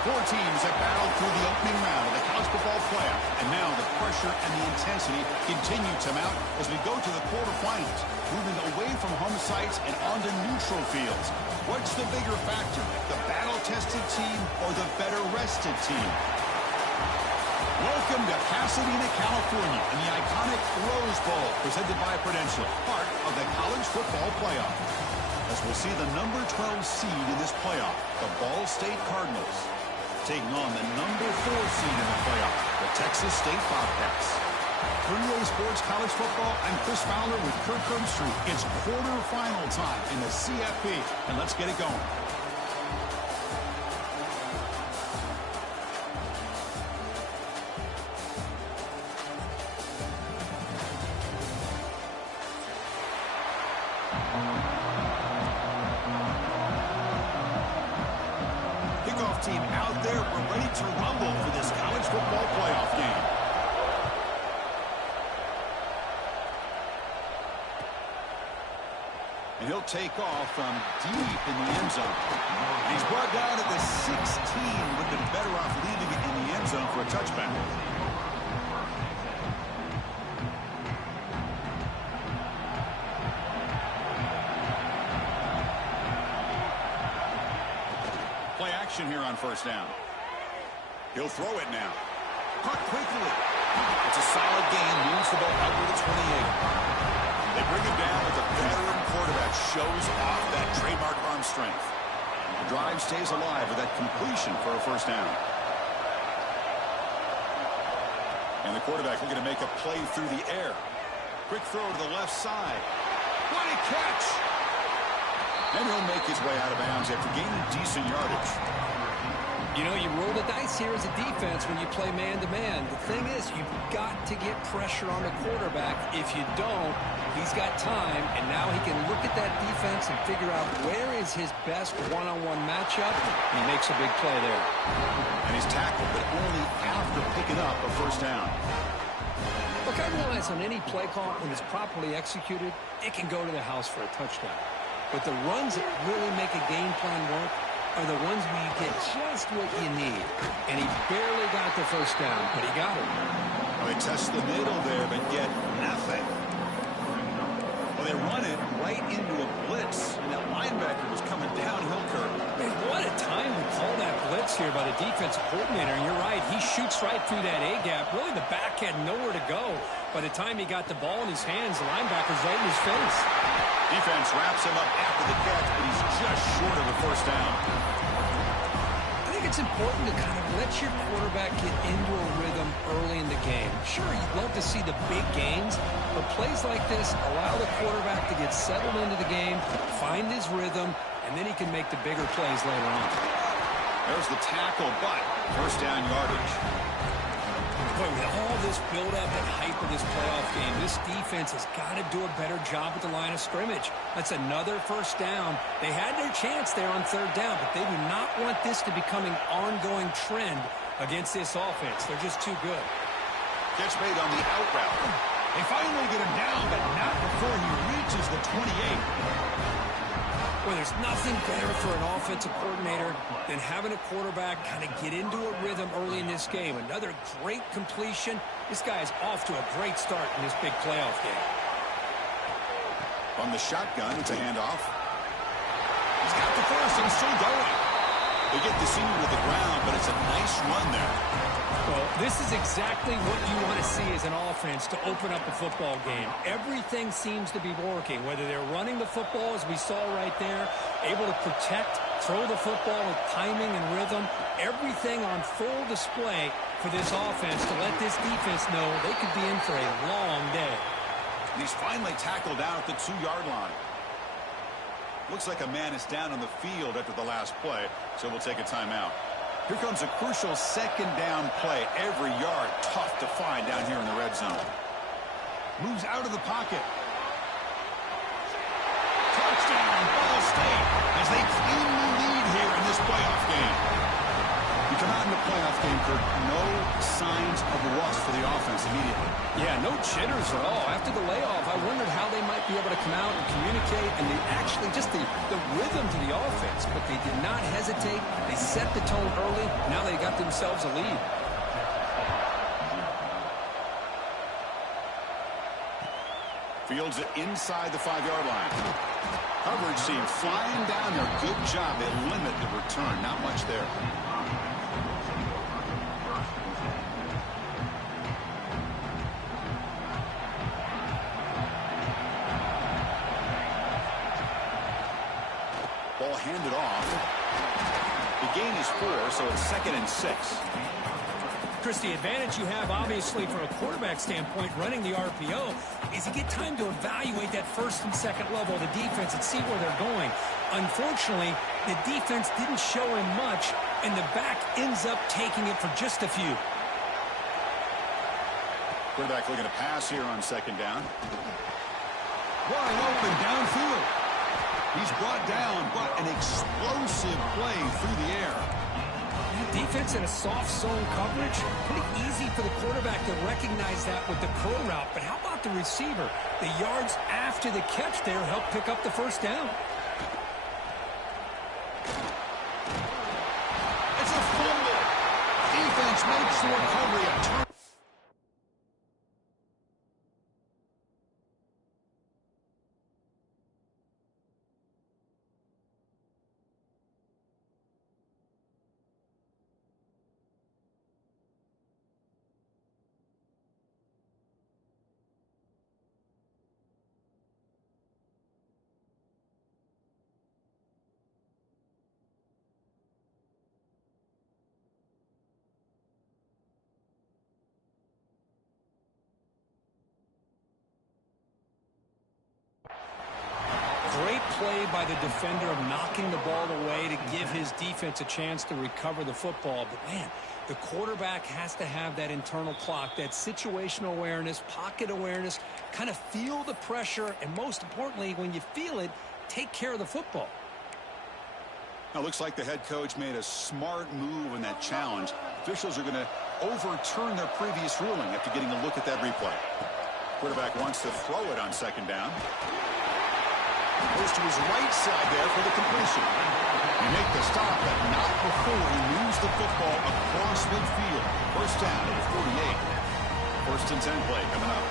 Four teams have battled through the opening round of the college football playoff, and now the pressure and the intensity continue to mount as we go to the quarterfinals, moving away from home sites and onto neutral fields. What's the bigger factor, the battle-tested team or the better-rested team? Welcome to Pasadena, California, in the iconic Rose Bowl, presented by Prudential, part of the college football playoff. As we'll see the number 12 seed in this playoff, the Ball State Cardinals, taking on the number 4 seed in the playoff, the Texas State Bobcats. For EA Sports College Football, I'm Chris Fowler with Kirk Herbstreit. It's quarterfinal time in the CFP, and let's get it going. Team out there, we're ready to rumble for this college football playoff game. And he'll take off from deep in the end zone. And he's brought down at the 16. Would have been better off leaving it in the end zone for a touchback. Here on first down. He'll throw it now. Caught quickly. It's a solid gain. Moves the ball out to the 28. They bring him down as a veteran quarterback shows off that trademark arm strength. The drive stays alive with that completion for a first down. And the quarterback looking to make a play through the air. Quick throw to the left side. What a catch! And he'll make his way out of bounds after gaining decent yardage. You know, you roll the dice here as a defense when you play man-to-man. The thing is, you've got to get pressure on the quarterback. If you don't, he's got time, and now he can look at that defense and figure out where is his best one-on-one matchup. He makes a big play there. And he's tackled, but only after picking up a first down. Look, I realize on any play call, when it's properly executed, it can go to the house for a touchdown. But the runs that really make a game plan work are the ones where you get just what you need. And he barely got the first down, but he got it. Well, they test the middle there, but get nothing. Well, they run it right into a blitz, and that linebacker was coming downhill curve. Man, what a time to call that blitz here by the defensive coordinator. And you're right, he shoots right through that A-gap. Really, the back had nowhere to go. By the time he got the ball in his hands, the linebacker's right in his face. Defense wraps him up after the catch, but he's just short of a first down. I think it's important to kind of let your quarterback get into a rhythm early in the game. Sure, you'd love to see the big gains, but plays like this allow the quarterback to get settled into the game, find his rhythm, and then he can make the bigger plays later on. There's the tackle, but first down yardage. Boy, with all this build-up and hype of this playoff game, this defense has got to do a better job at the line of scrimmage. That's another first down. They had their chance there on third down, but they do not want this to become an ongoing trend against this offense. They're just too good. Catch made on the out route. They finally get him down, but not before he reaches the 28. Well, there's nothing better for an offensive coordinator than having a quarterback kind of get into a rhythm early in this game. Another great completion. This guy is off to a great start in this big playoff game. On the shotgun, it's a handoff. He's got the first and still going. They get the senior to the ground, but it's a nice run there. Well, this is exactly what you want to see as an offense to open up a football game. Everything seems to be working, whether they're running the football, as we saw right there, able to protect, throw the football with timing and rhythm, everything on full display for this offense to let this defense know they could be in for a long day. He's finally tackled down at the 2-yard line. Looks like a man is down on the field after the last play, so we'll take a timeout. Here comes a crucial second down play. Every yard tough to find down here in the red zone. Moves out of the pocket. Touchdown, Ball State, as they claim the lead here in this playoff game. You come out in the playoff game, Kirk, no signs of rust for the offense immediately. Yeah, no jitters at all. After the layoff, I wondered how they might be able to come out and communicate, and actually just the rhythm to the offense. But they did not hesitate. They set the tone early. Now they got themselves a lead. Fields it inside the 5-yard line. Coverage seemed flying down there. Good job. They limit the return. Not much there. Ball handed off. The gain is 4, so it's 2nd and 6. Chris, the advantage you have, obviously, from a quarterback standpoint, running the RPO, is you get time to evaluate that first and second level of the defense and see where they're going. Unfortunately, the defense didn't show him much, and the back ends up taking it for just a few. Quarterback looking to pass here on 2nd down. Wide open downfield. He's brought down, but an explosive play through the air. Defense in a soft zone coverage, pretty easy for the quarterback to recognize that with the curl route. But how about the receiver? The yards after the catch there help pick up the first down. It's a fumble. Defense makes the recovery a turn. Great play by the defender of knocking the ball away to give his defense a chance to recover the football. But, man, the quarterback has to have that internal clock, that situational awareness, pocket awareness, kind of feel the pressure, and most importantly, when you feel it, take care of the football. Now, looks like the head coach made a smart move in that challenge. Officials are going to overturn their previous ruling after getting a look at that replay. Quarterback wants to throw it on 2nd down. Goes to his right side there for the completion. They make the stop, but not before he moves the football across midfield. First down at the 48. 1st and 10 play coming up.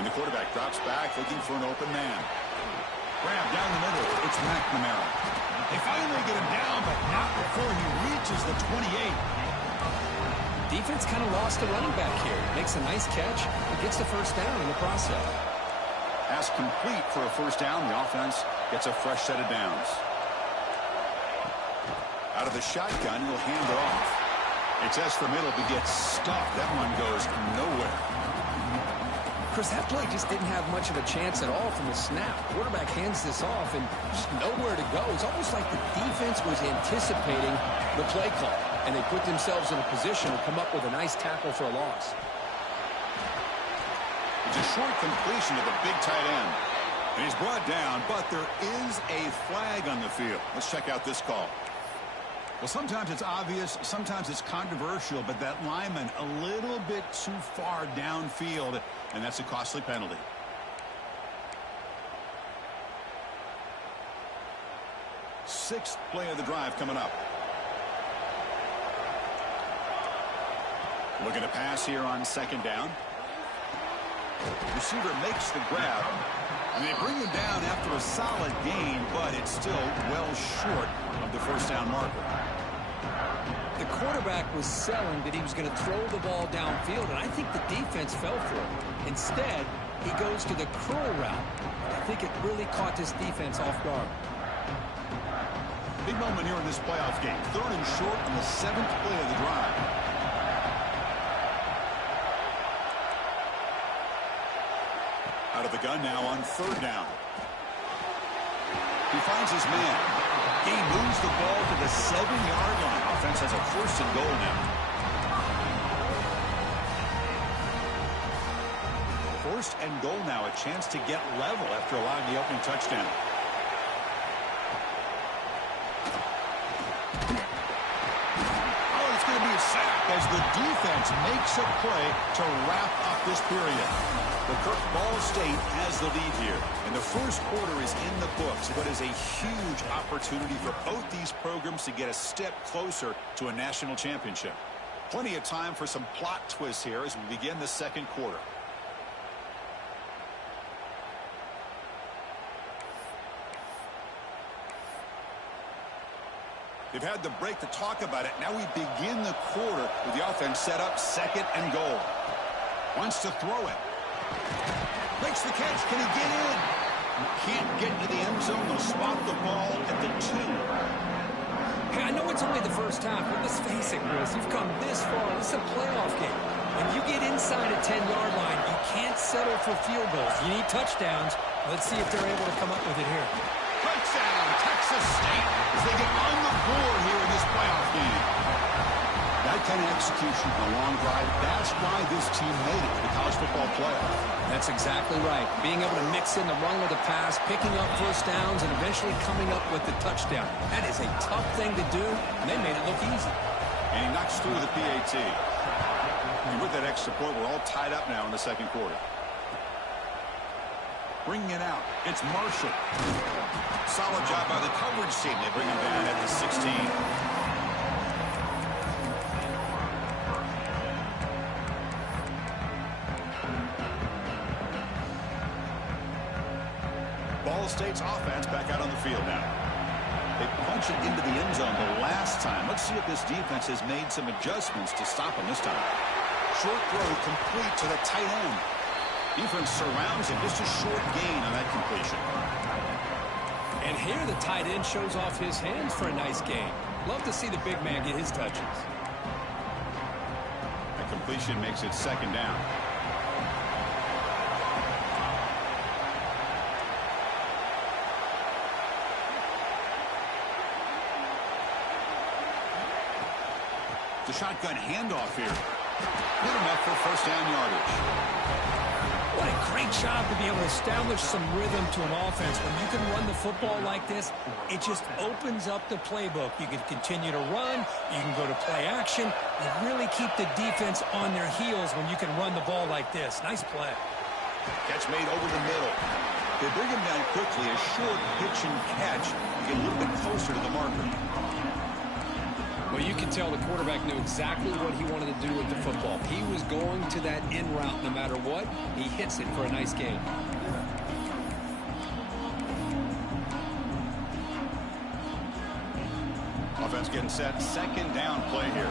And the quarterback drops back looking for an open man. Grab down the middle. It's McNamara. They finally get him down, but not before he reaches the 28. Defense kind of lost the running back here. Makes a nice catch and gets the first down in the process. Pass complete for a first down. The offense gets a fresh set of downs. Out of the shotgun, he'll hand it off. He tests the middle, but gets stuffed. That one goes nowhere. Chris, that play just didn't have much of a chance at all from the snap. Quarterback hands this off and just nowhere to go. It's almost like the defense was anticipating the play call, and they put themselves in a position to come up with a nice tackle for a loss. It's a short completion to the big tight end. And he's brought down, but there is a flag on the field. Let's check out this call. Well, sometimes it's obvious, sometimes it's controversial, but that lineman a little bit too far downfield, and that's a costly penalty. Sixth play of the drive coming up. Looking to pass here on 2nd down. Receiver makes the grab, and they bring him down after a solid gain, but it's still well short of the first down marker. The quarterback was selling that he was going to throw the ball downfield, and I think the defense fell for it. Instead, he goes to the curl route. I think it really caught this defense off guard. Big moment here in this playoff game. 3rd and short on the 7th play of the drive. Out of the gun now on 3rd down. He finds his man. He moves the ball to the 7-yard line. Offense has a 1st and goal now. 1st and goal now. A chance to get level after allowing the opening touchdown. sack as the defense makes a play to wrap up this period. The Ball State has the lead here, and the first quarter is in the books, but is a huge opportunity for both these programs to get a step closer to a national championship. Plenty of time for some plot twists here as we begin the second quarter. They've had the break to talk about it. Now we begin the quarter with the offense set up, second and goal. Wants to throw it. Makes the catch. Can he get in? Can't get to the end zone. They'll spot the ball at the 2. Hey, I know it's only the first half, but let's face it, Chris. You've come this far. This is a playoff game. When you get inside a 10-yard line, you can't settle for field goals. You need touchdowns. Let's see if they're able to come up with it here. Touchdown, Texas State, as they get on the board here in this playoff game. That kind of execution on a long drive, that's why this team made it to the college football playoff. That's exactly right. Being able to mix in the run with the pass, picking up first downs, and eventually coming up with the touchdown. That is a tough thing to do, and they made it look easy. And he knocks through the PAT. And with that extra point, we're all tied up now in the second quarter. Bringing it out, it's Marshall. Solid job by the coverage team. They bring him down at the 16. Ball State's offense back out on the field now. They punch it into the end zone the last time. Let's see if this defense has made some adjustments to stop them this time. Short throw complete to the tight end. Defense surrounds him. Just a short gain on that completion. And here the tight end shows off his hands for a nice gain. Love to see the big man get his touches. That completion makes it second down. The shotgun handoff here. Good enough for first down yardage. What a great job to be able to establish some rhythm to an offense. When you can run the football like this, it just opens up the playbook. You can continue to run. You can go to play action. You really keep the defense on their heels when you can run the ball like this. Nice play. Catch made over the middle. They bring him down quickly. A short pitch and catch. You get a little bit closer to the marker. Well, you can tell the quarterback knew exactly what he wanted to do with the football. He was going to that in route no matter what. He hits it for a nice gain. Offense getting set. Second down play here.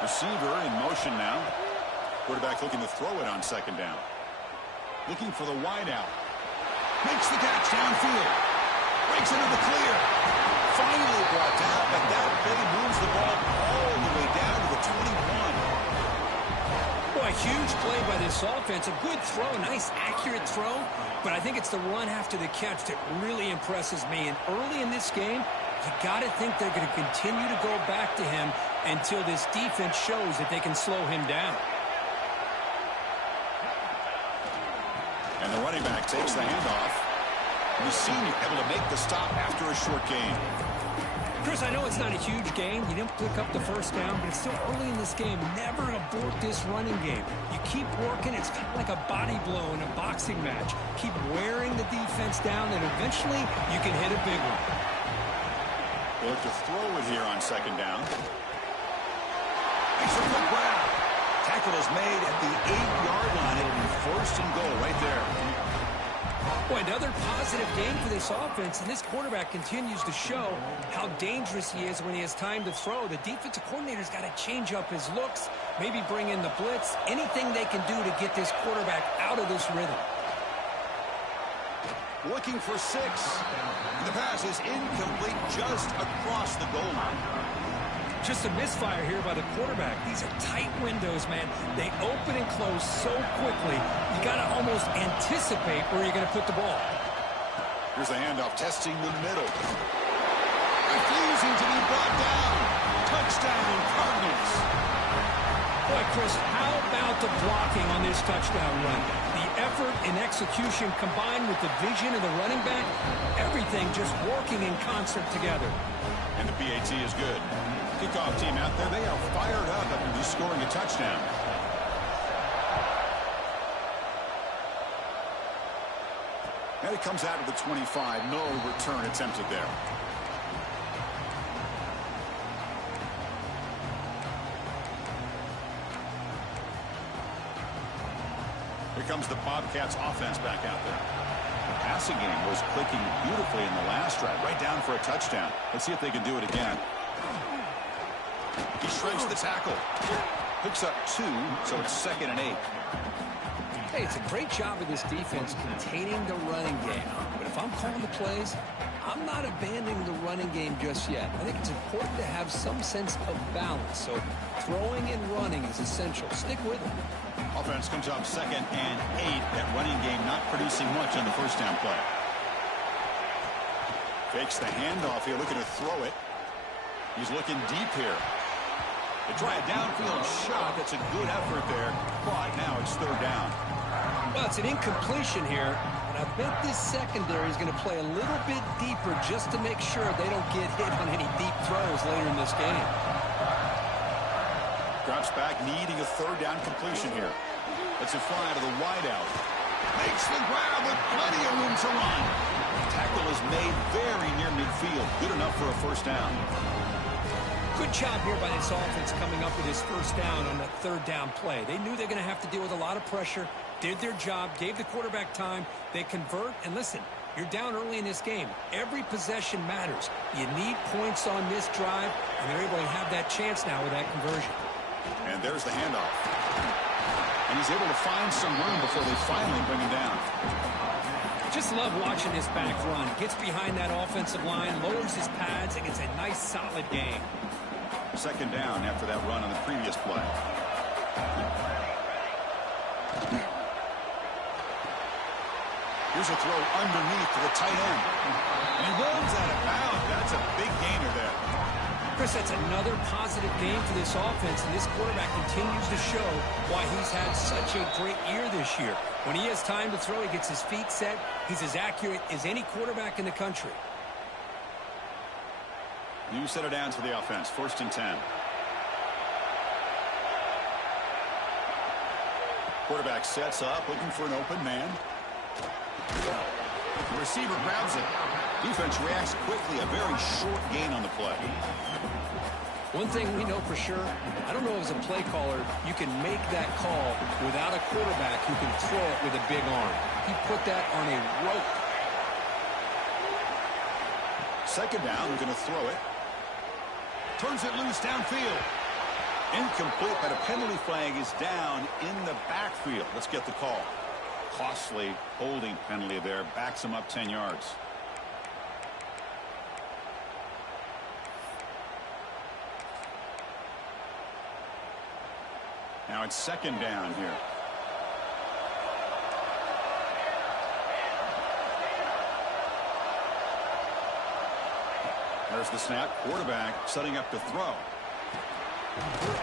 Receiver in motion now. Quarterback looking to throw it on second down. Looking for the wide out. Makes the catch downfield. Breaks into the clear. Finally brought down, but that play moves the ball all the way down to the 21. Boy, a huge play by this offense. A good throw, nice accurate throw. But I think it's the run after the catch that really impresses me. And early in this game, you got to think they're going to continue to go back to him until this defense shows that they can slow him down. And the running back takes the handoff. The senior able to make the stop after a short gain. Chris, I know it's not a huge gain. You didn't pick up the first down, but it's still early in this game. Never abort this running game. You keep working. It's kind of like a body blow in a boxing match. Keep wearing the defense down, and eventually you can hit a big one. They look to throw it here on second down. Makes a good grab. Tackle is made at the 8-yard line. It'll be first and goal right there. Boy, another positive game for this offense, and this quarterback continues to show how dangerous he is when he has time to throw. The defensive coordinator's got to change up his looks, maybe bring in the blitz, anything they can do to get this quarterback out of this rhythm. Looking for 6. The pass is incomplete just across the goal line. Just a misfire here by the quarterback. These are tight windows, man. They open and close so quickly, you got to almost anticipate where you're going to put the ball. Here's the handoff, testing the middle. Refusing to be brought down. Touchdown, Cardinals. Boy, Chris, how about the blocking on this touchdown run? The effort and execution combined with the vision of the running back, everything just working in concert together. And the PAT is good. Kickoff team out there, they are fired up after just scoring a touchdown. And it comes out of the 25. No return attempted there. Here comes the Bobcats offense back out there. The passing game was clicking beautifully in the last drive, right down for a touchdown. Let's see if they can do it again. He shrinks the tackle. Picks up 2, so it's 2nd and 8. Hey, it's a great job of this defense containing the running game. But if I'm calling the plays, I'm not abandoning the running game just yet. I think it's important to have some sense of balance. So throwing and running is essential. Stick with it. Offense comes up 2nd and 8. That running game not producing much on the first down play. Fakes the handoff here, looking to throw it. He's looking deep here. They try a downfield shot. That's a good effort there. But now it's 3rd down. Well, it's an incompletion here. And I bet this secondary is going to play a little bit deeper just to make sure they don't get hit on any deep throws later in this game. Drops back, needing a 3rd down completion here. Lets it fly to the wideout. Makes the grab with plenty of room to run. Tackle is made very near midfield. Good enough for a 1st down. Good job here by this offense coming up with his 1st down on that 3rd down play. They knew they're going to have to deal with a lot of pressure, did their job, gave the quarterback time. They convert, and listen, you're down early in this game. Every possession matters. You need points on this drive, and they're able to have that chance now with that conversion. And there's the handoff. And he's able to find some room before they finally bring him down. Just love watching this back run. Gets behind that offensive line, lowers his pads, and gets a nice, solid gain. 2nd down after that run on the previous play. Here's a throw underneath to the tight end. And he rolls out of bounds. That's a big gainer there. Chris, that's another positive game for this offense, and this quarterback continues to show why he's had such a great year this year. When he has time to throw, he gets his feet set. He's as accurate as any quarterback in the country. New set of downs for the offense. 1st and 10. Quarterback sets up, looking for an open man. The receiver grabs it. Defense reacts quickly. A very short gain on the play. One thing we know for sure, I don't know as a play caller, you can make that call without a quarterback who can throw it with a big arm. He put that on a rope. 2nd down, they're going to throw it. Turns it loose downfield. Incomplete, but a penalty flag is down in the backfield. Let's get the call. Costly holding penalty there. Backs him up 10 yards. Now it's 2nd down here. There's the snap. Quarterback setting up to throw.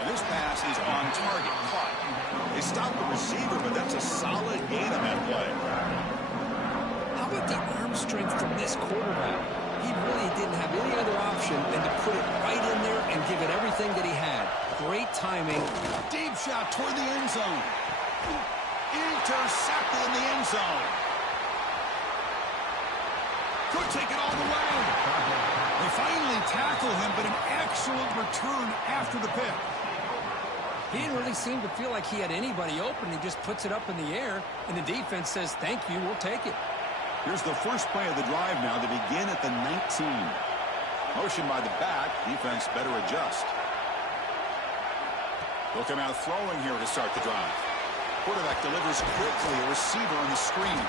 And this pass is on target. Caught. They stopped the receiver, but that's a solid gain on that play. How about the arm strength from this quarterback? He really didn't have any other option than to put it right in there and give it everything that he had. Great timing. Deep shot toward the end zone. Intercepted in the end zone. Could take it all the way. They finally tackle him, but an excellent return after the pick. He didn't really seem to feel like he had anybody open. He just puts it up in the air, and the defense says, thank you, we'll take it. Here's the first play of the drive now. They begin at the 19. Motion by the back. Defense better adjust. They'll come out throwing here to start the drive. Quarterback delivers quickly. A receiver on the screen.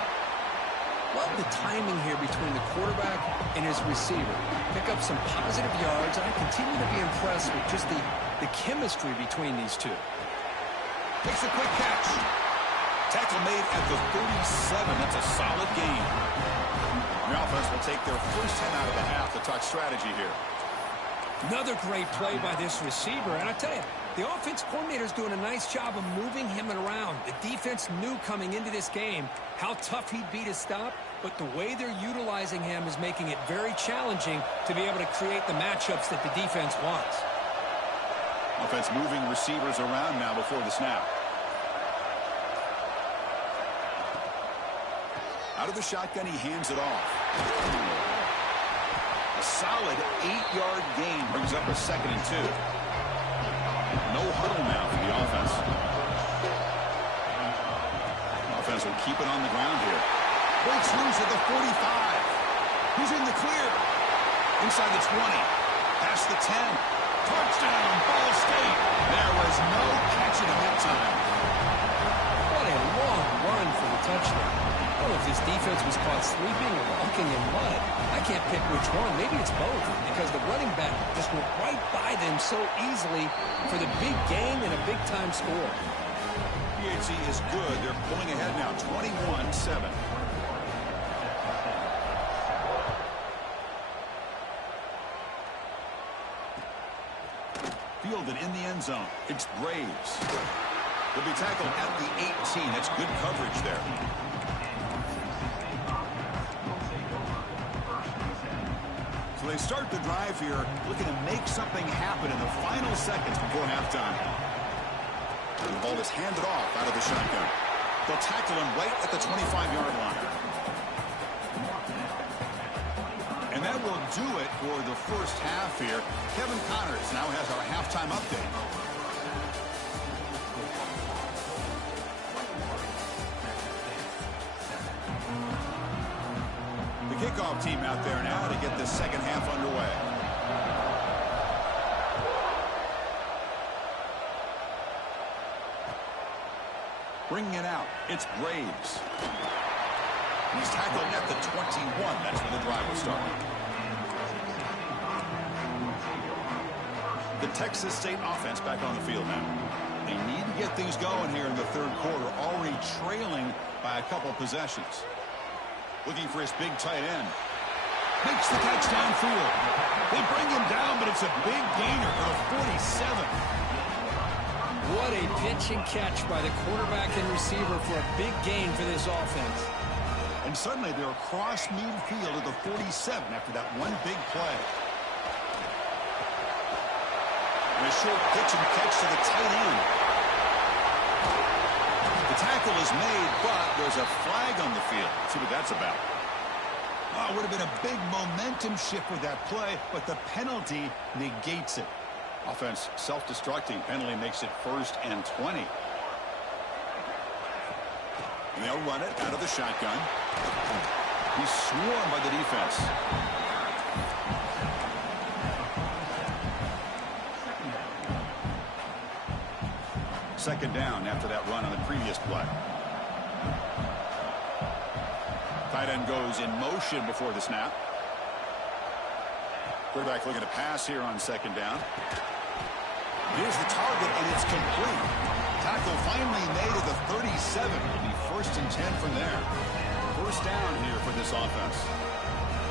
Love the timing here between the quarterback and his receiver. Pick up some positive yards, and I continue to be impressed with just the chemistry between these two. Makes a quick catch. Tackle made at the 37. That's a solid gain. The offense will take their first 10 out of the half to talk strategy here. Another great play by this receiver, and I tell you, the offense coordinator's doing a nice job of moving him around. The defense defense knew coming into this game how tough he'd be to stop, but the way they're utilizing him is making it very challenging to be able to create the matchups that the defense wants. Offense moving receivers around now before the snap. Out of the shotgun, he hands it off. A solid 8-yard gain brings up a 2nd and 2. No huddle now for the offense. Offense will keep it on the ground here. Breaks loose at the 45. He's in the clear. Inside the 20. Past the 10. Touchdown, Ball State. There was no catching him that time. What a long run for the touchdown. I don't know if this defense was caught sleeping or walking in mud. I can't pick which one. Maybe it's both, because the running back just went right by them so easily for the big gain and a big-time score. PHC is good. They're pulling ahead now, 21-7. Fielded in the end zone. It's Braves. He'll be tackled at the 18. That's good coverage there. So they start the drive here, looking to make something happen in the final seconds before halftime. The ball is handed off out of the shotgun. They'll tackle him right at the 25-yard line. And that will do it for the first half here. Kevin Connors now has our halftime update. The kickoff team out there now to get this second half underway. Bringing it out, it's Braves. He's tackled at the 21. That's where the drive will start. The Texas State offense back on the field now. They need to get things going here in the third quarter, already trailing by a couple possessions. Looking for his big tight end. Makes the catch downfield. They bring him down, but it's a big gainer for the 47. What a pitch and catch by the quarterback and receiver for a big gain for this offense. And suddenly they're across midfield at the 47 after that one big play. And a short pitch and catch to the tight end. The tackle is made, but there's a flag on the field. Let's see what that's about. Oh, it would have been a big momentum shift with that play, but the penalty negates it. Offense self-destructing. Penalty makes it 1st and 20. And they'll run it out of the shotgun. He's swarmed by the defense. Second down after that run on the previous play. Tight end goes in motion before the snap. Quarterback looking to pass here on second down. Here's the target, and it's complete. Tackle finally made at the 37. It'll be 1st and 10 from there. First down here for this offense.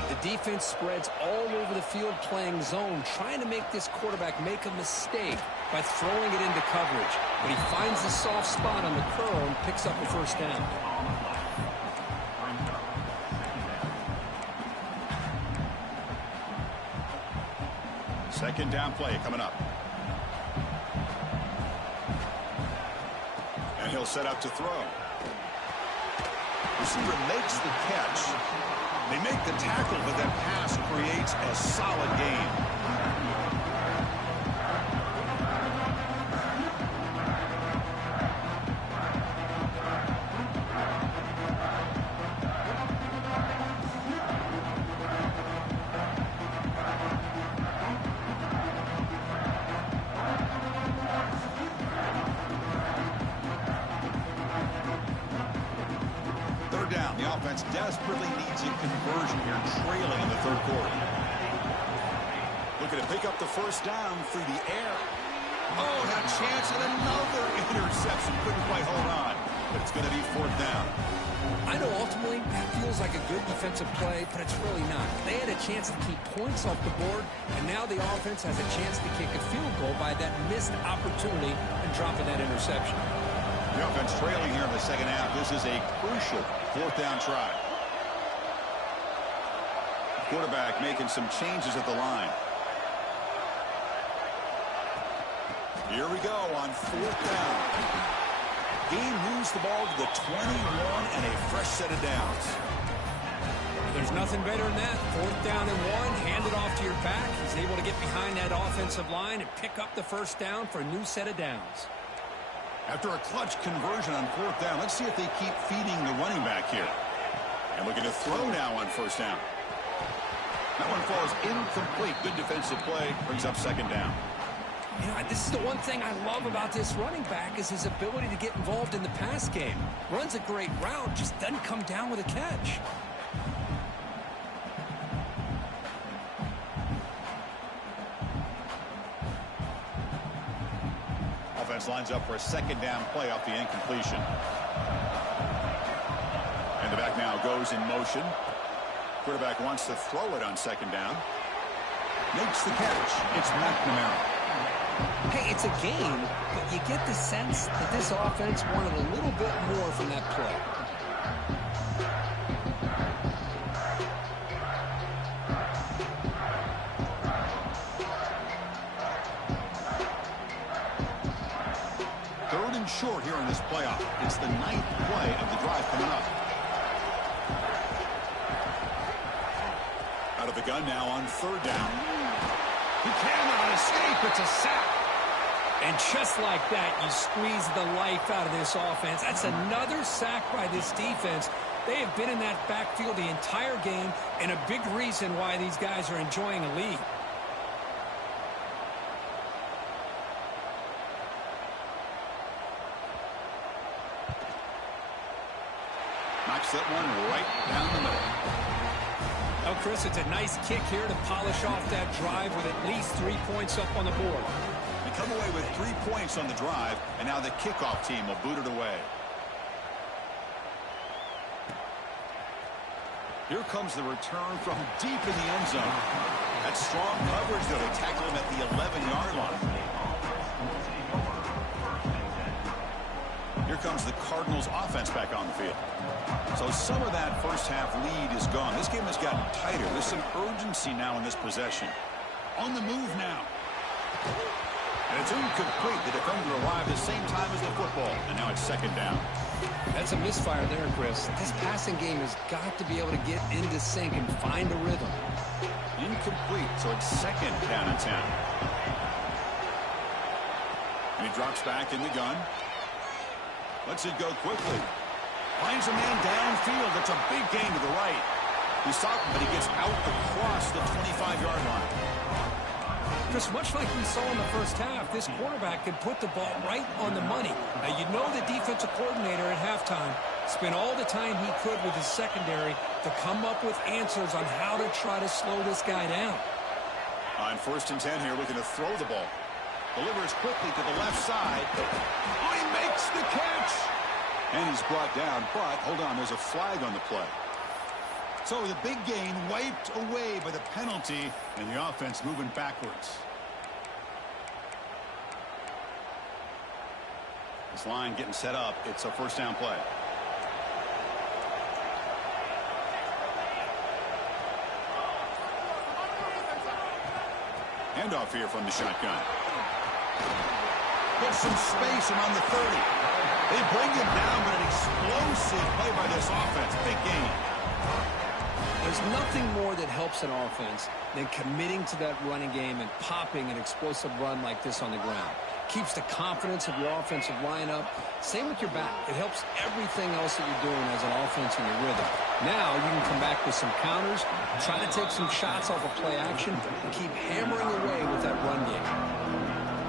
The defense spreads all over the field playing zone, trying to make this quarterback make a mistake by throwing it into coverage. But he finds the soft spot on the curl and picks up a first down. Second down play coming up. And he'll set up to throw. Receiver makes the catch. They make the tackle, but that pass creates a solid gain. Down. The offense desperately needs a conversion here, trailing in the third quarter. Looking to pick up the first down through the air. Oh, had a chance at another interception. Couldn't quite hold on, but it's going to be 4th down. I know ultimately that feels like a good defensive play, but it's really not. They had a chance to keep points off the board, and now the offense has a chance to kick a field goal by that missed opportunity and dropping that interception. The offense trailing here in the second half. This is a crucial fourth down try. Quarterback making some changes at the line. Here we go on fourth down. Game moves the ball to the 21 and a fresh set of downs. There's nothing better than that. Fourth down and 1, hand it off to your back. He's able to get behind that offensive line and pick up the first down for a new set of downs. After a clutch conversion on fourth down, let's see if they keep feeding the running back here. And looking to throw now on first down. That one falls incomplete. Good defensive play. Brings up second down. You know, this is the one thing I love about this running back is his ability to get involved in the pass game. Runs a great route, just doesn't come down with a catch. Offense lines up for a second down play off the incompletion. And the back now goes in motion. Quarterback wants to throw it on second down. Makes the catch. It's McNamara. Hey, it's a game, but you get the sense that this offense wanted a little bit more from that play. Third and short here in this playoff. It's the 9th play of the drive coming up. Out of the gun now on third down. He cannot escape. It's a sack. And just like that, you squeeze the life out of this offense. That's another sack by this defense. They have been in that backfield the entire game, and a big reason why these guys are enjoying a lead. Knocks that one right down the middle. Oh, Chris, it's a nice kick here to polish off that drive with at least 3 points up on the board. They come away with 3 points on the drive, and now the kickoff team will boot it away. Here comes the return from deep in the end zone. That's strong coverage, though. They tackle him at the 11-yard line. Here comes the Cardinals offense back on the field. So some of that first half lead is gone. This game has gotten tighter. There's some urgency now in this possession. On the move now. And it's incomplete. The defender arrived at the same time as the football. And now it's second down. That's a misfire there, Chris. This passing game has got to be able to get into sync and find a rhythm. Incomplete, so it's second down and 10. And he drops back in the gun. Lets it go quickly. Finds a man downfield. That's a big gain to the right. He stopped him, but he gets out across the 25-yard line. Chris, much like we saw in the first half, this quarterback can put the ball right on the money. Now, you know the defensive coordinator at halftime spent all the time he could with his secondary to come up with answers on how to try to slow this guy down. On first and 10 here, looking to throw the ball. Delivers quickly to the left side. Oh, he makes the catch! And he's brought down, but hold on, there's a flag on the play. So the big gain wiped away by the penalty, and the offense moving backwards. This line getting set up. It's a first down play. Handoff here from the shotgun. Gets some space around the 30. They bring him down, but an explosive play by this offense. Big gain. There's nothing more that helps an offense than committing to that running game and popping an explosive run like this on the ground. Keeps the confidence of your offensive lineup. Same with your back. It helps everything else that you're doing as an offense in your rhythm. Now you can come back with some counters, try to take some shots off of play action, and keep hammering away with that run game.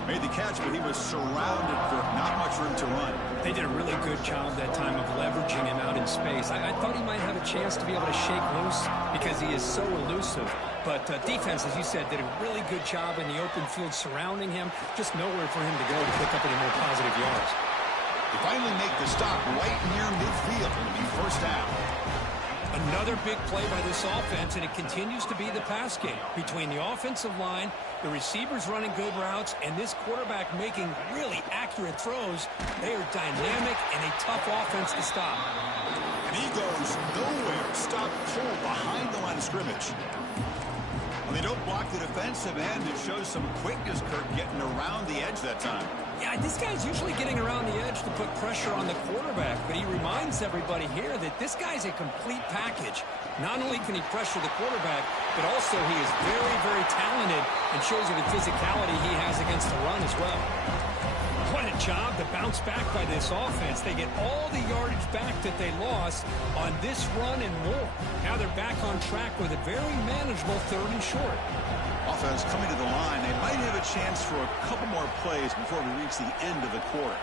Made the catch, but he was surrounded for not much room to run. They did a really good job that time of leveraging him out in space. I thought he might have a chance to be able to shake loose because he is so elusive. But defense, as you said, did a really good job in the open field surrounding him. Just nowhere for him to go to pick up any more positive yards. They finally make the stop right near midfield. It'll be first down. Another big play by this offense, and it continues to be the pass game between the offensive line The receivers running good routes, and this quarterback making really accurate throws. They are dynamic and a tough offense to stop. And he goes nowhere. Stop cold behind the line of scrimmage. Well, they don't block the defensive end. It shows some quickness, Kirk, getting around the edge that time. Yeah, this guy's usually getting around the edge to put pressure on the quarterback, but he reminds everybody here that this guy's a complete package. Not only can he pressure the quarterback, but also he is very, very talented and shows you the physicality he has against the run as well. What a job to bounce back by this offense. They get all the yardage back that they lost on this run and more. Now they're back on track with a very manageable 3rd and short. Offense coming to the line. They might have a chance for a couple more plays before we reach the end of the quarter.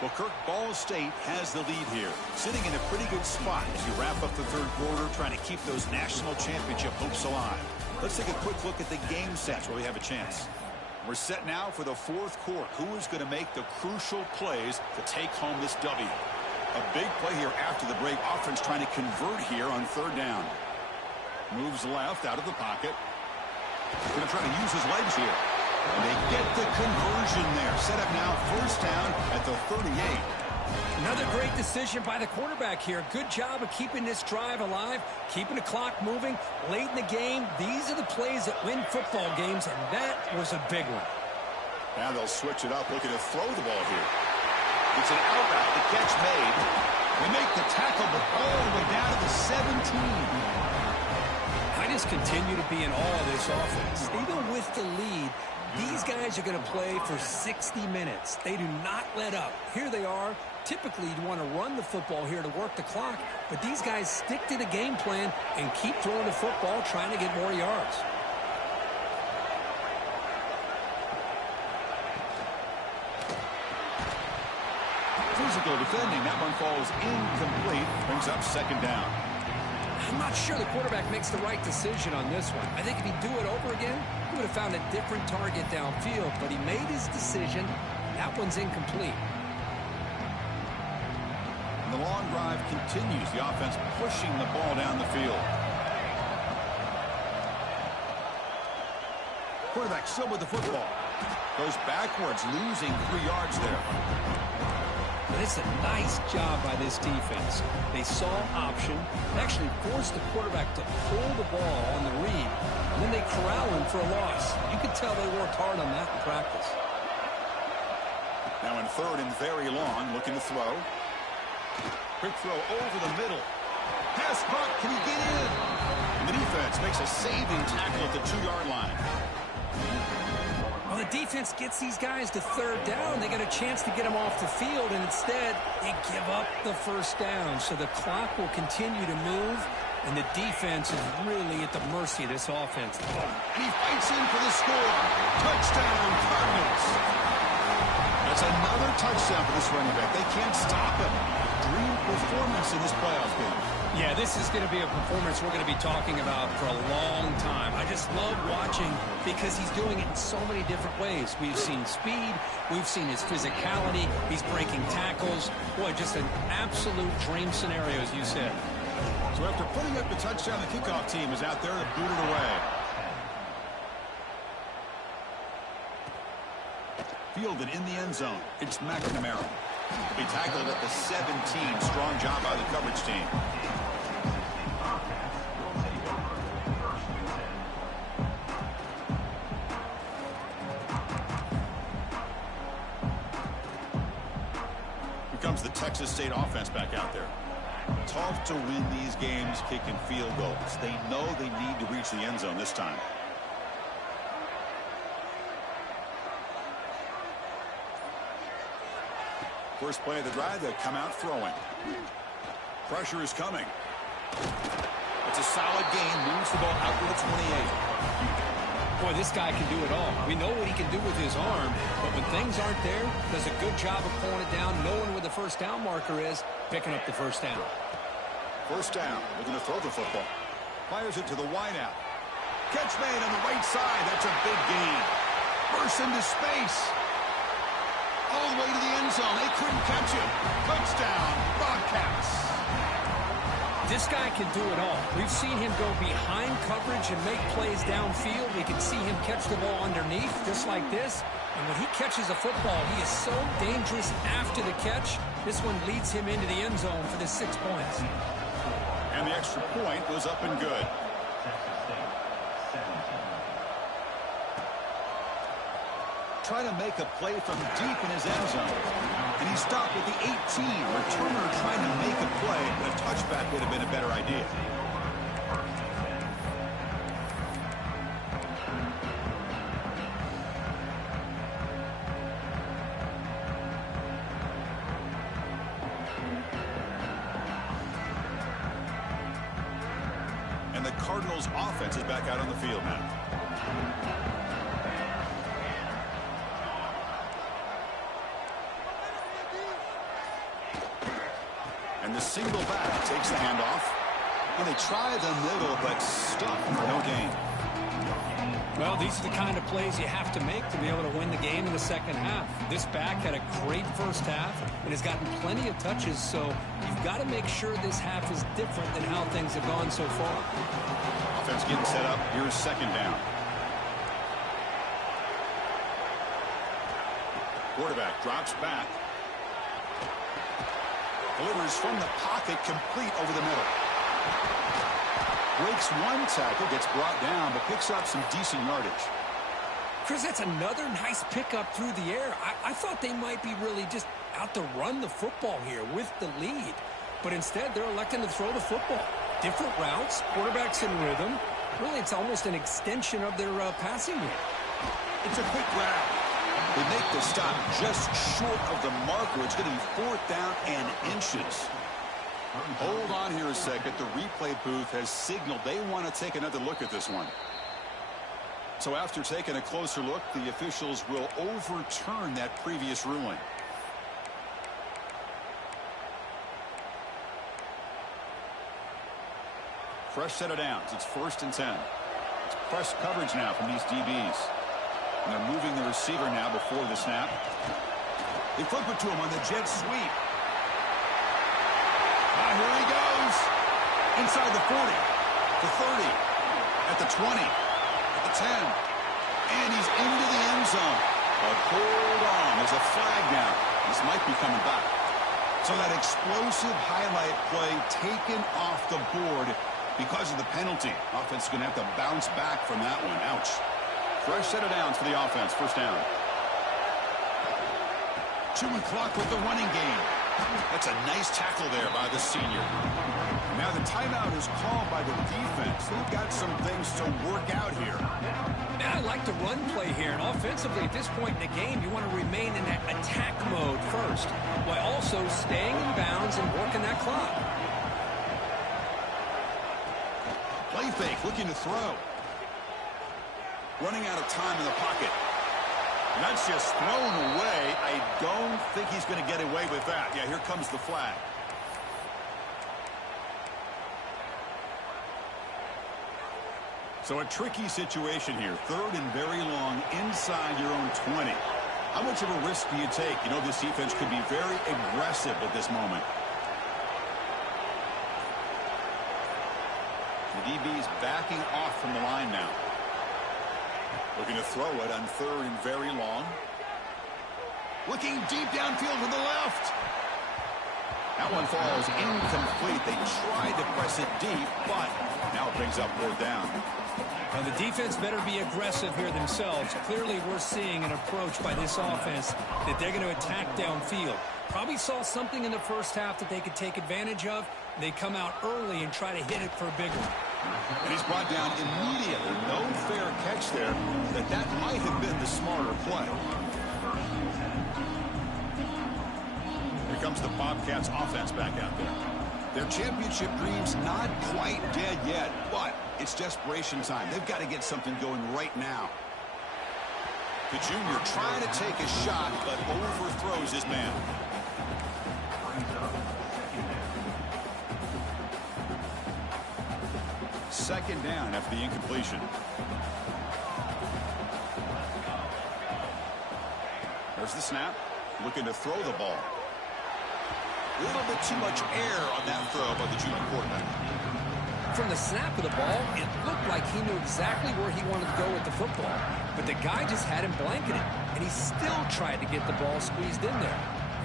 Well, Kirk, Ball State has the lead here, sitting in a pretty good spot as you wrap up the 3rd quarter, trying to keep those national championship hopes alive. Let's take a quick look at the game sets where we have a chance. We're set now for the 4th quarter. Who is going to make the crucial plays to take home this W? A big play here after the break. Offense trying to convert here on 3rd down. Moves left out of the pocket. Going to try to use his legs here. And they get the conversion there. Set up now 1st down at the 38. Another great decision by the quarterback here. Good job of keeping this drive alive, keeping the clock moving late in the game. These are the plays that win football games, and that was a big one. Now they'll switch it up, looking to throw the ball here. It's an out route, the catch made. They make the tackle, but all the way down to the 17. I just continue to be in awe of this offense. Even with the lead, these guys are going to play for 60 minutes. They do not let up. Here they are. Typically, you want to run the football here to work the clock, but these guys stick to the game plan and keep throwing the football, trying to get more yards. Physical defending. That one falls incomplete. Brings up 2nd down. I'm not sure the quarterback makes the right decision on this one. I think if he'd do it over again, he would have found a different target downfield, but he made his decision. That one's incomplete. And the long drive continues. The offense pushing the ball down the field. Quarterback still with the football. Goes backwards, losing 3 yards there. But it's a nice job by this defense. They saw option, actually forced the quarterback to pull the ball on the read, and then they corral him for a loss. You could tell they worked hard on that in practice. Now in 3rd and very long, looking to throw. Quick throw over the middle. Pass caught. Can he get in? And the defense makes a saving tackle at the 2-yard line. Well, the defense gets these guys to 3rd down. They get a chance to get them off the field, and instead they give up the 1st down. So the clock will continue to move, and the defense is really at the mercy of this offense. And he fights in for the score. Touchdown, Cardinals. That's another touchdown for this running back. They can't stop him. Dream performance in this playoff game. Yeah, this is going to be a performance we're going to be talking about for a long time. I just love watching because he's doing it in so many different ways. We've seen speed. We've seen his physicality. He's breaking tackles. Boy, just an absolute dream scenario, as you said. So after putting up the touchdown, the kickoff team is out there to boot it away. Fielded in the end zone. It's McNamara. He tackled at the 17. Strong job by the coverage team. Here comes the Texas State offense back out there. Tough to win these games kicking field goals. They know they need to reach the end zone this time. First play of the drive, they come out throwing. Pressure is coming. It's a solid gain. Moves the ball out to the 28. Boy, this guy can do it all. We know what he can do with his arm, but when things aren't there, does a good job of pulling it down, knowing where the 1st down marker is, picking up the 1st down. 1st down. Looking to throw the football. Fires it to the wideout. Catch made on the right side. That's a big gain. Bursts into space. All the way to the end zone. They couldn't catch him. Touchdown, Bobcats. This guy can do it all. We've seen him go behind coverage and make plays downfield. We can see him catch the ball underneath, just like this. And when he catches a football, he is so dangerous after the catch. This one leads him into the end zone for the 6 points. And the extra point was up and good. Trying to make a play from deep in his end zone. And he stopped at the 18. Returner trying to make a play, but a touchback would have been a better idea. And the Cardinals' offense is back out on the field now. And the single back takes the handoff. And they try the middle, but stuck for no gain. Well, these are the kind of plays you have to make to be able to win the game in the second half. This back had a great first half and has gotten plenty of touches, so you've got to make sure this half is different than how things have gone so far. Offense getting set up. Here's second down. Quarterback drops back. Delivers from the pocket, complete over the middle. Breaks one tackle, gets brought down, but picks up some decent yardage. Chris, that's another nice pickup through the air. I thought they might be really just out to run the football here with the lead. But instead, they're electing to throw the football. Different routes, quarterbacks in rhythm. Really, it's almost an extension of their passing game. It's a quick grab. They make the stop just short of the marker. It's going to be 4th down and inches. Hold on here a second. The replay booth has signaled they want to take another look at this one. So after taking a closer look, the officials will overturn that previous ruling. Fresh set of downs. It's 1st and 10. It's press coverage now from these DBs. And they're moving the receiver now before the snap. They flip it to him on the jet sweep. Here he goes. Inside the 40, the 30, at the 20, at the 10. And he's into the end zone. But hold on. There's a flag now. This might be coming back. So that explosive highlight play taken off the board because of the penalty. Offense is going to have to bounce back from that one. Ouch. Fresh set of downs for the offense. 1st down. Chewing clock with the running game. That's a nice tackle there by the senior. Now the timeout is called by the defense. They've got some things to work out here. Man, I like the run play here. And offensively, at this point in the game, you want to remain in that attack mode first, while also staying in bounds and working that clock. Play fake, looking to throw. Running out of time in the pocket. And that's just thrown away. I don't think he's going to get away with that. Yeah, here comes the flag. So a tricky situation here. 3rd and very long inside your own 20. How much of a risk do you take? You know, this defense could be very aggressive at this moment. The DB's backing off from the line now. Looking to throw it on 3rd and very long. Looking deep downfield to the left. That one falls incomplete. They tried to press it deep, but now it brings up 4th down. Now the defense better be aggressive here themselves. Clearly we're seeing an approach by this offense that they're going to attack downfield. Probably saw something in the first half that they could take advantage of. They come out early and try to hit it for a big one. And he's brought down immediately. No fair catch there. That might have been the smarter play. Here comes the Bobcats offense back out there. Their championship dreams not quite dead yet, but it's desperation time. They've got to get something going right now. The junior trying to take a shot, but overthrows his man. Second down after the incompletion. There's the snap. Looking to throw the ball. A little bit too much air on that throw by the junior quarterback. From the snap of the ball, it looked like he knew exactly where he wanted to go with the football. But the guy just had him blanketed, and he still tried to get the ball squeezed in there.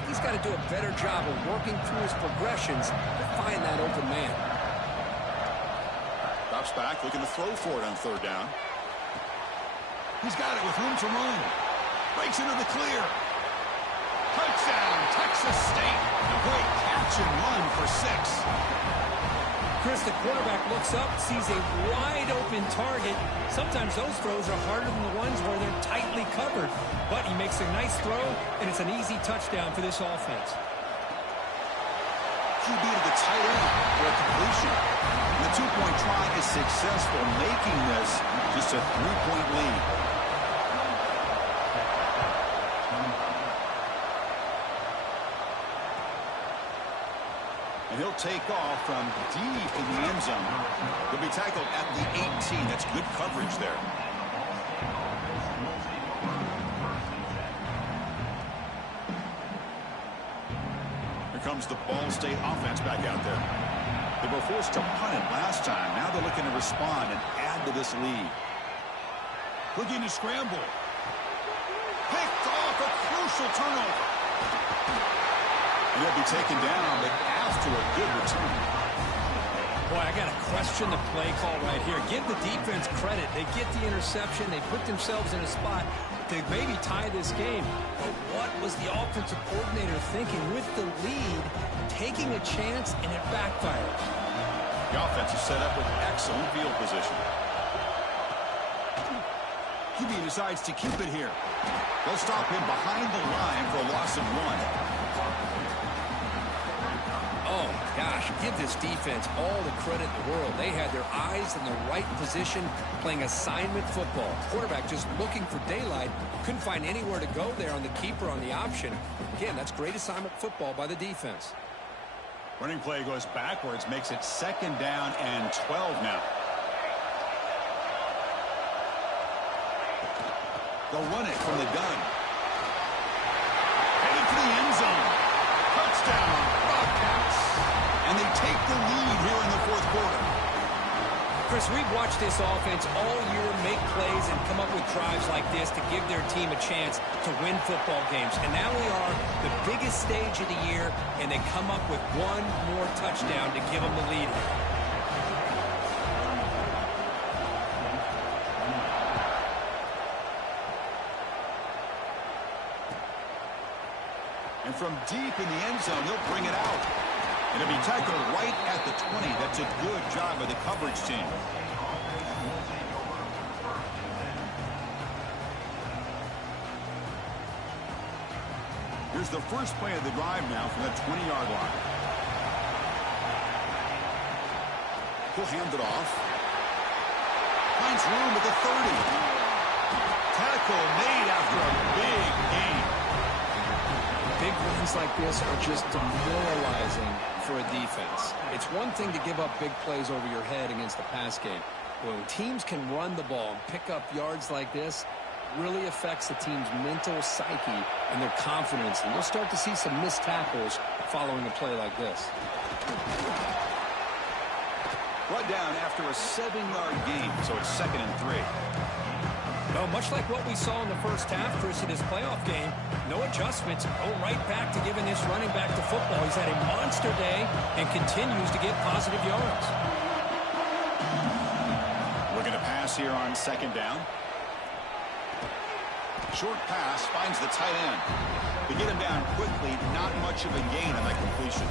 He's got to do a better job of working through his progressions to find that open man. Drops back, looking to throw for it on third down. He's got it with room to run. Breaks into the clear. Touchdown, Texas State. A great catch and run for 6. Chris, the quarterback looks up, sees a wide-open target. Sometimes those throws are harder than the ones where they're tightly covered. But he makes a nice throw, and it's an easy touchdown for this offense. QB to the tight end for a completion. And the two-point try is successful, making this just a 3-point lead. And he'll take off from deep in the end zone. He'll be tackled at the 18. That's good coverage there. Here comes the Ball State offense back out there. They were forced to punt it last time. Now they're looking to respond and add to this lead. Looking to scramble. Picked off, a crucial turnover. And he'll be taken down, but after a good return. Boy, I got to question the play call right here. Give the defense credit. They get the interception. They put themselves in a spot to maybe tie this game. But what was the offensive coordinator thinking with the lead, taking a chance, and it backfires? The offense is set up with excellent field position. QB decides to keep it here. They'll stop him behind the line for a loss of 1. Oh, gosh, give this defense all the credit in the world. They had their eyes in the right position, playing assignment football. Quarterback just looking for daylight. Couldn't find anywhere to go there on the keeper on the option. Again, that's great assignment football by the defense. Running play goes backwards, makes it 2nd down and 12 now. They'll run it from the gun. Headed for the end zone. Touchdown, Bobcats. And they take the lead here in the 4th quarter. Chris, we've watched this offense all year make plays and come up with drives like this to give their team a chance to win football games. And now we are the biggest stage of the year, and they come up with one more touchdown to give them the lead. And from deep in the end zone, he'll bring it out. And it'll be tackled right at the 20. That's a good job by the coverage team. Here's the first play of the drive now from that 20-yard line. He'll hand it off. Finds room at the 30. Tackle made after a big gain. Big runs like this are just demoralizing for a defense. It's one thing to give up big plays over your head against the pass game. When teams can run the ball and pick up yards like this, it really affects the team's mental psyche and their confidence. And you'll start to see some missed tackles following a play like this. Brought down after a 7-yard gain, so it's 2nd and 3. Well, much like what we saw in the first half, Chris, in this playoff game, no adjustments, go right back to giving this running back to football. He's had a monster day and continues to get positive yards. Looking to pass here on 2nd down. Short pass finds the tight end. They get him down quickly, not much of a gain on that completion.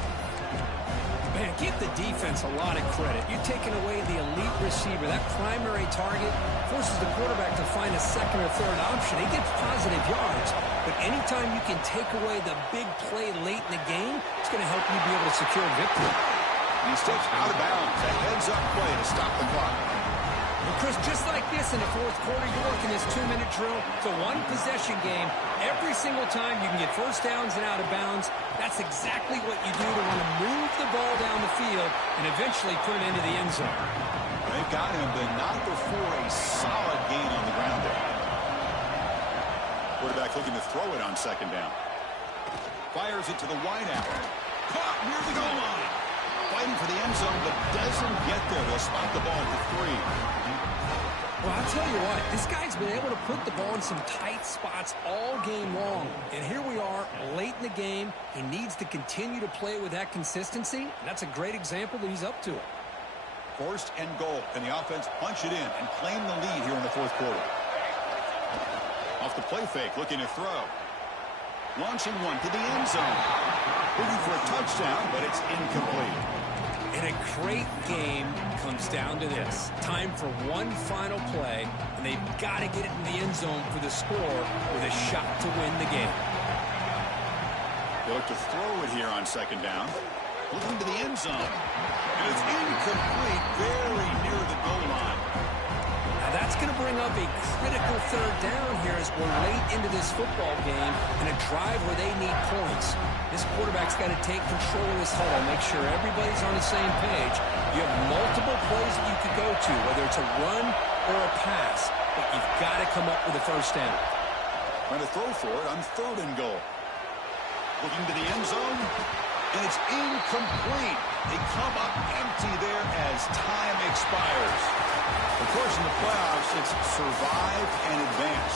Man, give the defense a lot of credit. You're taking away the elite receiver. That primary target forces the quarterback to find a 2nd or 3rd option. He gets positive yards. But anytime you can take away the big play late in the game, it's going to help you be able to secure a victory. He steps out of bounds. A heads-up play to stop the clock. Well, Chris, just like this in the 4th quarter, you're working this 2-minute drill. It's a one-possession game. Every single time you can get first downs and out of bounds. That's exactly what you do to want to move the ball down the field and eventually put it into the end zone. They've got him, but not before a solid gain on the ground there. Quarterback looking to throw it on 2nd down. Fires it to the wideout. Caught near the goal line. Fighting for the end zone, but doesn't get there. They'll spot the ball for 3. Well, I'll tell you what, this guy's been able to put the ball in some tight spots all game long. And here we are, late in the game. He needs to continue to play with that consistency. And that's a great example that he's up to it. 1st and goal. Can the offense punch it in and claim the lead here in the 4th quarter? Off the play fake, looking to throw. Launching one to the end zone. Looking for a touchdown, but it's incomplete. And a great game comes down to this. Time for one final play, and they've got to get it in the end zone for the score with a shot to win the game. They look to throw it here on 2nd down. Looking to the end zone. And it's incomplete, very near the goal line. Now that's going to bring up a critical 3rd down here as we're late into this football game in a drive where they need points. This quarterback's got to take control of this huddle, make sure everybody's on the same page. You have multiple plays that you could go to, whether it's a run or a pass, but you've got to come up with a 1st down. Trying to throw for it on 3rd and goal. Looking to the end zone, and it's incomplete. They come up empty there as time expires. Of course, in the playoffs, it's survive and advance.